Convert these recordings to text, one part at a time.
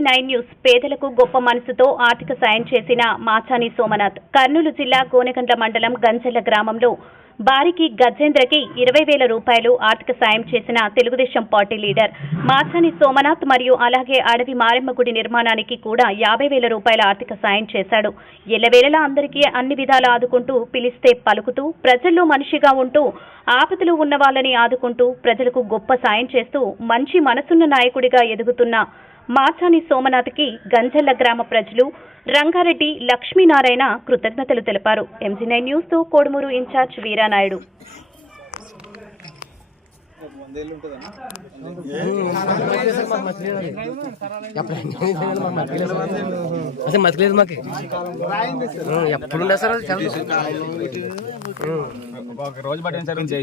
MG9 news పేదలకు గొప్ప మనసుతో ఆర్థిక సాయం చేసిన మాచాని సోమనాథ్ కర్నూలు జిల్లా గోనెగండ్ల మండలం గంజెల గ్రామంలో బారికి గజేంద్రకి 20,000 రూపాయలు ఆర్థిక సాయం చేసిన తెలుగుదేశం పార్టీ లీడర్ మాచాని సోమనాథ్ మరియు అలాగే అడవి మారెమ్మ గుడి నిర్మాణానికి కూడా 50,000 రూపాయల ఆర్థిక సాయం చేశాడు. ఎల్లవేళలా అందరికీ అన్ని విధాలా ఆదుకుంటూ పిలిస్తే పలుకుతూ ప్రజల్లో మనిషిగా ఉంటూ ఆపదలు ఉన్న వాళ్ళని ఆదుకుంటూ ప్రజలకు గొప్ప సాయం చేస్తూ మంచి మనసున్న నాయకుడిగా ఎదుగుతున్న మాచాని సోమనాథ్కి గంజెల గ్రామ ప్రజలు రంగారెడ్డి లక్ష్మీనారాయణ కృతజ్ఞతలు తెలిపారు. MG9 న్యూస్ తో కోడుమూరు ఇన్ఛార్జ్ వీరానాయుడు. రోజు పట్టిన సార్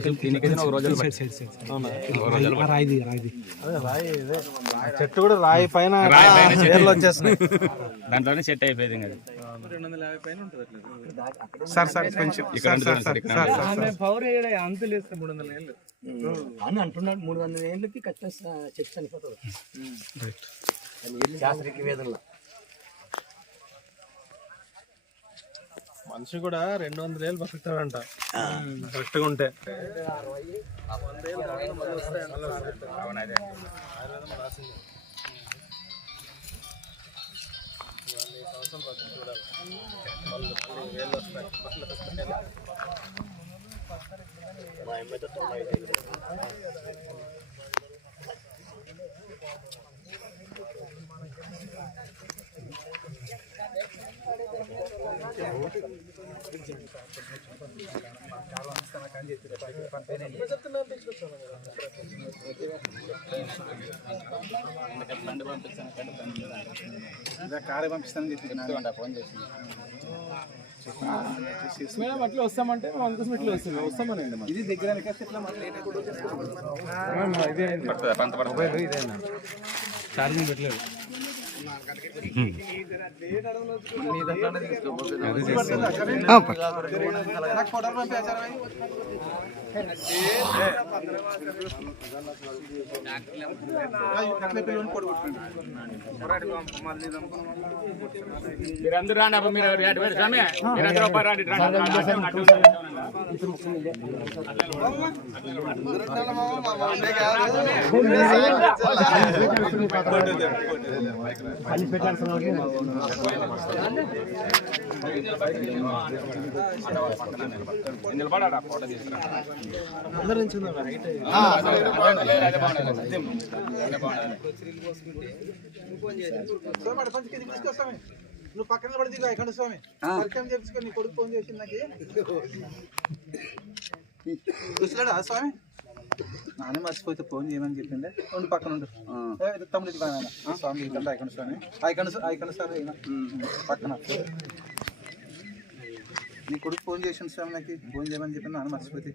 చెట్టు కూడా రాయి పైన వచ్చేస్తున్నాయి, దాంట్లోనే సెట్ అయిపోయింది కదా సార్. సార్ కొంచెం అని అంటున్నాడు. 300 ఏళ్ళకి ఖచ్చితంగా చెట్టు చనిపోతుంది. శాస్త్రీయ వేదంలో మనిషి కూడా 200 ఏళ్ళు బతుకుతాడంట కరెక్ట్గా ఉంటే. కారు పంపిస్తానని చెప్పి ఫోన్ చేసి మేడం అట్లా వస్తామంటే మేము అందుకోసం ఇట్లా వస్తామనండి. ఇది దగ్గర ఛార్జింగ్ పెట్టలేదు. మీరందరూ రాండి అబ్బా, మీరు స్వామి నిలబడా ఫోటో తీసుకురా. నువ్వు పక్కన పడి ఎక్కడ స్వామి పరిచయం చేపించుకో. నీ కొడుకు ఫోన్ చేసింది నాకు. చూసినాడా స్వామి? నానే మర్చిపోతే ఫోన్ చేయమని చెప్పిండే. ఉండు పక్కన ఉండు. తమ్ముడు స్వామి ఇక్కడ ఐకణ స్వామి ఐకణ స్వామి పక్కన. నీ కొడుకు ఫోన్ చేసింది స్వామి, నాకు ఫోన్ చేయమని చెప్పింది. నాన్న మర్చిపోతే